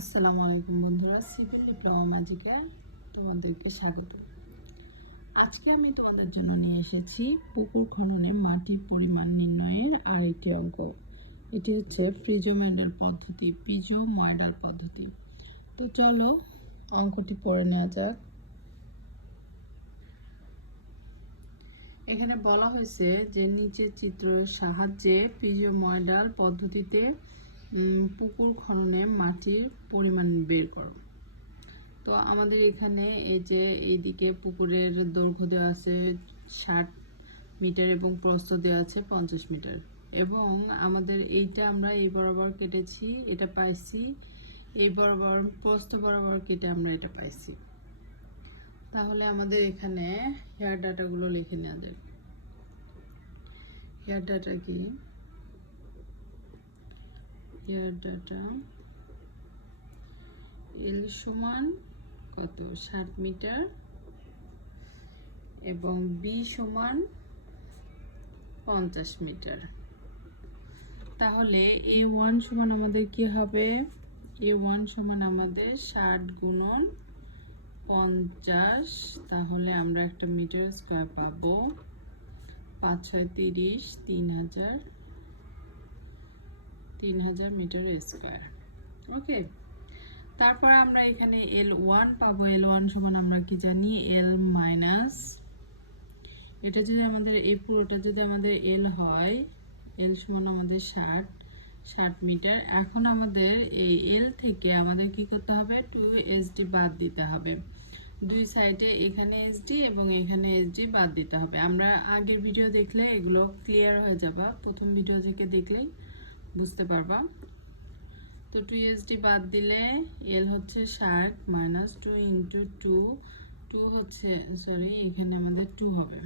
আসসালামু আলাইকুম বন্ধুরা সিভি ডিপ্লোমা ম্যাজিকে তোমাদেরকে স্বাগত। আজকে আমি তোমাদের জন্য নিয়ে এসেছি পুকুর খননে মাটির পরিমাণ নির্ণয়ের আরেকটি অঙ্ক। এটি হচ্ছে প্রিজো মডেল পদ্ধতি পিজো মডেল পদ্ধতি। তো চলো অঙ্কটি পড়ে নেওয়া যাক। এখানে বলা হয়েছে যে নিচের চিত্রের সাহায্যে পিজো মডেল পদ্ধতিতে পুকুর খননে মাটির পরিমাণ বের করো। তো আমাদের এখানে এই যে এইদিকে পুকুরের দৈর্ঘ্য দেওয়া আছে ষাট মিটার এবং প্রস্থ দেওয়া আছে পঞ্চাশ মিটার। এবং আমাদের এইটা আমরা এই বরাবর কেটেছি, এটা পাইছি। এই বরাবর, প্রস্থ বরাবর কেটে আমরা এটা পাইছি। তাহলে আমাদের এখানে হেয়ার ডাটাগুলো লিখে নেওয়া যাক। হেয়ার ডাটা কি? হেয়ার ডাটা এল সমান কত? ষাট মিটার। এবং বি সমান পঞ্চাশ মিটার। তাহলে এ ওয়ান সমান আমাদের কি হবে? এ ওয়ান সমান আমাদের ষাট গুণন পঞ্চাশ। তাহলে আমরা একটা মিটার স্কোয়ার পাবো। পাঁচ ছয় তিরিশ, তিন হাজার। তিন হাজার মিটার স্কোয়ার। ওকে, তারপর আমরা এখানে এল ওয়ান পাবো। এল ওয়ান সমান আমরা কি জানি? এল মাইনাস এটা যদি আমাদের এই পুরোটা যদি আমাদের এল হয় এল সমান আমাদের ষাট ষাট মিটার। এখন আমাদের এই এল থেকে আমাদের কি করতে হবে? টু এসডি বাদ দিতে হবে। দুই সাইডে এখানে এসডি এবং এখানে এসডি বাদ দিতে হবে। আমরা আগের ভিডিও দেখলে এগুলো ক্লিয়ার হয়ে যাবে। প্রথম ভিডিও থেকে দেখলেই বুঝতে পারবা? তো টু এসডি বাদ দিলে এল হচ্ছে ষাট minus two into two two হচ্ছে সরি এখানে আমাদের টু হবে।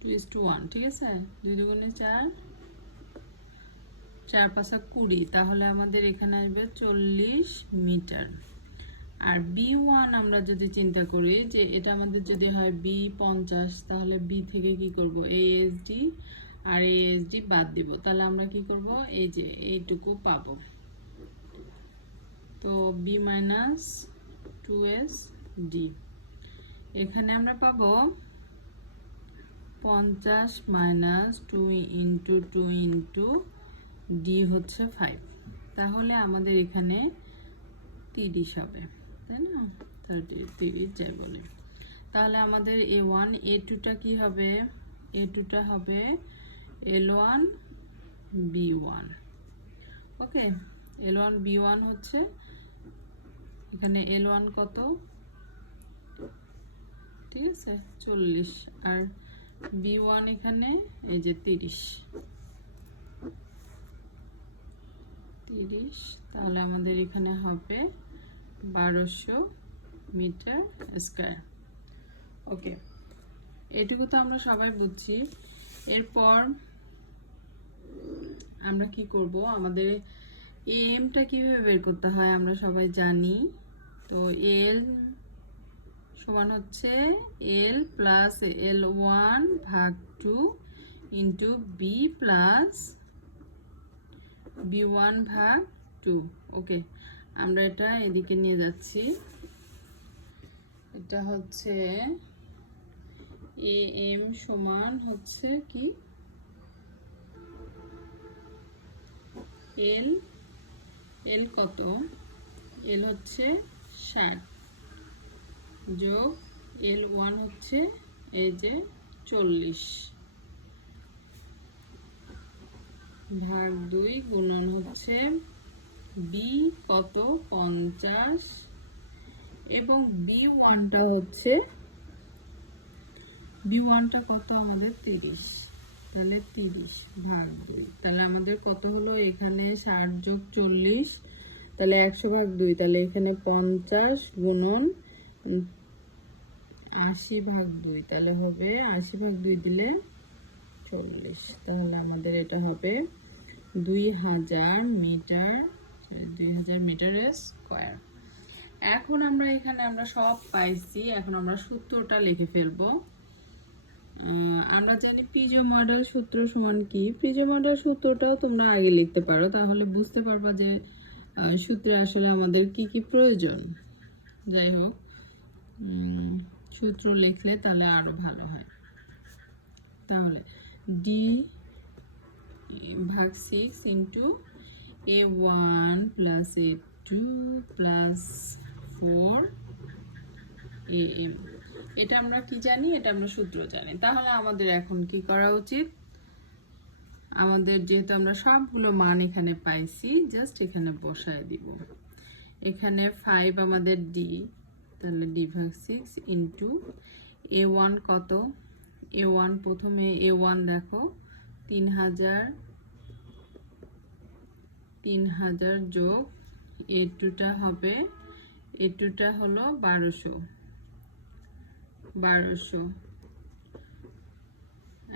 টু ইস টু ওয়ান ঠিক আছে? দুই দুগুণে চার চার পাঁচা কুড়ি, তাহলে আমাদের এখানে আসবে চল্লিশ মিটার। আর বি ওয়ান আমরা যদি চিন্তা করি যে এটা আমাদের যদি হয় বি পঞ্চাশ, তাহলে বি থেকে কি করব? এএসডি আর এএসডি বাদ দিব। তাহলে আমরা কি করব? এই যে এইটুকু পাবো। তো B minus two S D এখানে আমরা পাবো পঞ্চাশ minus two into two into D হচ্ছে ফাইভ তাহলে আমাদের এখানে তিরিশ হবে। তাই না? থার্টি তিরিশ যাই বলে। তাহলে আমাদের এ ওয়ান এ টুটা কী হবে? এ টুটা হবে L one B one okay L one B one হচ্ছে এখানে এল ওয়ান কত? ঠিক আছে, চল্লিশ। আর বি ওয়ান এখানে এই যে তিরিশ। তিরিশ, তাহলে আমাদের এখানে হবে বারোশো মিটার স্কোয়ার। ওকে এটুকু তো আমরা সবাই বুঝছি। এরপর আমরা কি করব? আমাদের এমটা কীভাবে বের করতে হয় আমরা সবাই জানি। তো এল সমান হচ্ছে এল প্লাস এল ওয়ান ভাগ two into B plus B one ভাগ টু ওকে আমরা এটা এদিকে নিয়ে যাচ্ছি। এটা হচ্ছে এ এম সমান হচ্ছে কি? এল এল কত? এল হচ্ছে ষাট। যোগ এল ওয়ান হচ্ছে এই যে চল্লিশ। ভাগ দুই গুণন হচ্ছে বি কত? পঞ্চাশ। এবং বি ওয়ানটা হচ্ছে? বি ওয়ানটা কত? আমাদের তিরিশ। তাহলে তিরিশ ভাগ দুই। তাহলে আমাদের কত হলো? এখানে ষাট যোগ চল্লিশ। তাহলে একশো ভাগ দুই। তাহলে এখানে পঞ্চাশ গুণন আশি ভাগ দুই। তাহলে হবে আশি ভাগ দুই দিলে চল্লিশ। তাহলে আমাদের এটা হবে দুই হাজার মিটার দুই হাজার মিটার স্কোয়ার এখন আমরা এখানে আমরা সব পাইছি, এখন আমরা সূত্রটা লিখে ফেলব। আমরা জানি পিজো মডেল সূত্র সমান কি? পিজো মডেল সূত্রটাও তোমরা আগে লিখতে পারো, তাহলে বুঝতে পারবা যে সূত্রে আসলে আমাদের কি কি প্রয়োজন। যাই হোক সূত্র লিখলে তাহলে আরও ভালো হয়। তাহলে ডি ভাগ six into A one plus A two plus four A M এটা আমরা কি জানি? এটা আমরা সূত্র জানি। তাহলে আমাদের এখন কি করা উচিত? আমাদের যেহেতু আমরা সবগুলো মান এখানে পাইছি জাস্ট এখানে বসায় দিব। এখানে ফাইভ আমাদের ডি তাহলে ডি ভাগ সিক্স ইন্টু এ ওয়ান কত? এ ওয়ান প্রথমে এ ওয়ান দেখো, তিন হাজার তিন হাজার যোগ এ টুটা হবে এ টুটা হলো বারোশো। বারোশো।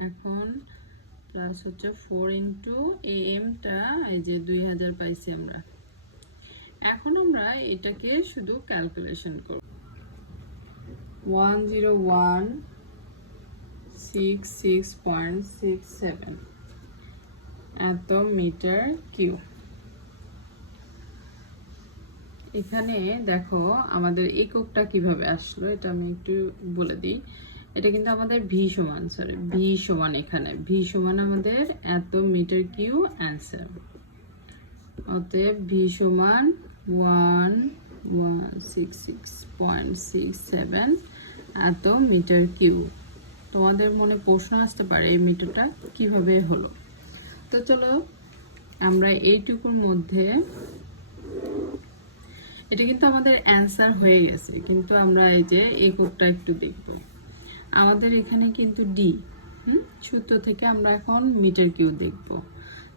এখন প্লাস হচ্ছে ফোর ইন্টু এ এমটা এই যে দুই হাজার পাইছি আমরা। এখন আমরা এটাকে শুধু ক্যালকুলেশন করব। One zero one six six point six seven এত মিটার কিউ এখানে দেখো আমাদের এককটা কীভাবে আসলো, এটা আমি একটু বলে দিই। এটা কিন্তু আমাদের ভি সমান সরি ভি সমান এখানে। ভি সমান আমাদের এত মিটার কিউ অ্যান্সার অতএব ভি সমান one one six six point six seven এত মিটার কিউ। তোমাদের মনে প্রশ্ন আসতে পারে এই মিটারটা কীভাবে হলো। তো চলো আমরা এইটুকুর মধ্যে এটা কিন্তু আমাদের অ্যান্সার হয়ে গেছে, কিন্তু আমরা এই যে এককটা একটু দেখব। আমাদের এখানে কিন্তু ডি হুম? সূত্র থেকে আমরা এখন মিটার কিউ দেখব।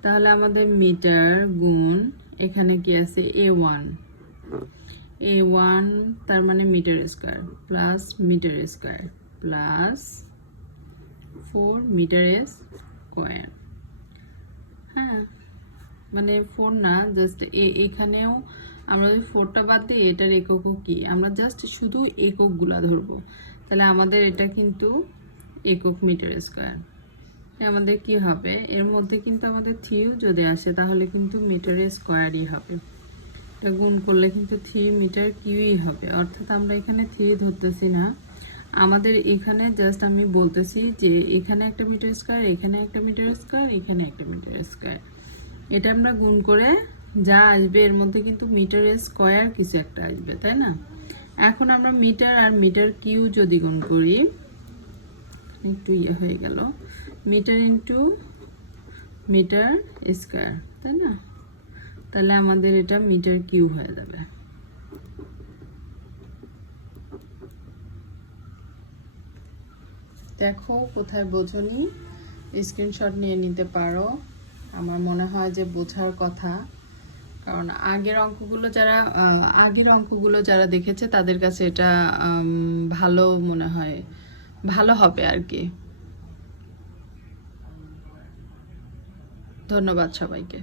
তাহলে আমাদের মিটার গুণ এখানে কি আছে? এ ওয়ান এ ওয়ান তার মানে metre square plus metre square plus four metre square হ্যাঁ মানে ফোর না জাস্ট এখানেও আমরা যদি ফোরটা বাদ দিই এটার এককও কি? আমরা জাস্ট শুধু এককগুলা ধরবো। তাহলে আমাদের এটা কিন্তু একক মিটার স্কোয়ার। আমাদের কি হবে? এর মধ্যে কিন্তু আমাদের থ্রিও যদি আসে, তাহলে কিন্তু মিটার স্কোয়ারই হবে। এটা গুণ করলে কিন্তু থ্রি মিটার কিউই হবে। অর্থাৎ আমরা এখানে থ্রি ধরতেছি না। আমাদের এখানে জাস্ট আমি বলতেছি যে এখানে একটা মিটার স্কোয়ার, এখানে একটা মিটার স্কোয়ার, এখানে একটা মিটার স্কোয়ার। এটা আমরা গুণ করে যা আসবে, এর মধ্যে কিন্তু মিটার স্কোয়ার কিছু একটা আসবে, তাই না? এখন আমরা মিটার আর মিটার কিউ যদি গুণ করি, একটু ইয়ে হয়ে গেল মিটার ইন্টু মিটার স্কোয়ার তাই না? তাহলে আমাদের এটা মিটার কিউ হয়ে যাবে। দেখো, কোথায় বোঝনি? স্ক্রিনশট নিয়ে নিতে পারো। আমার মনে হয় যে বোঝার কথা। কারণ আগের অঙ্কগুলো যারা আগের অঙ্কগুলো যারা দেখেছে তাদের কাছে এটা ভালো মনে হয়, ভালো হবে আর কি। ধন্যবাদ সবাইকে।